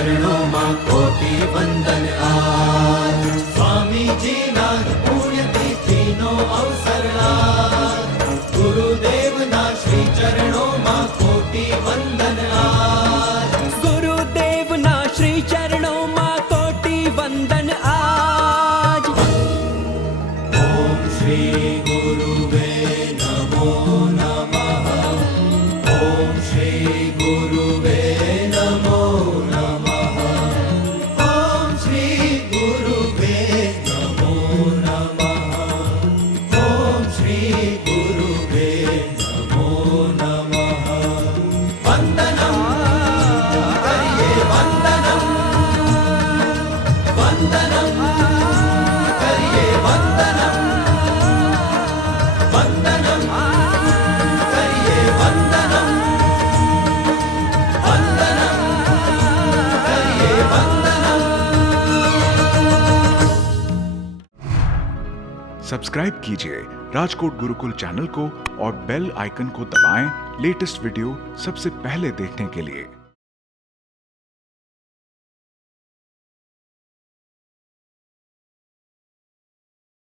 चरणों मां कोटि वंदन आज। स्वामी जी ना पुण्य तिथि नो अवसर आज। गुरुदेव ना श्री चरणों मां कोटि वंदन आज। गुरुदेव ना श्री चरणों मां कोटि वंदन आज। ओम श्री गुरुवे नमो नमः। ओम श्री गुरुवे नमो नमः। ओम श्री गुरुवे नमो नमः। ओम श्री गुरुवे नमो नमः। वंदनम करिए वंदनम। वंदनम करिए वंदनम। वंदनम करिए वंदनम। वंदनम करिए वंदनम। सब्सक्राइब कीजिए राजकोट गुरुकुल चैनल को और बेल आइकन को दबाएं लेटेस्ट वीडियो सबसे पहले देखने के लिए।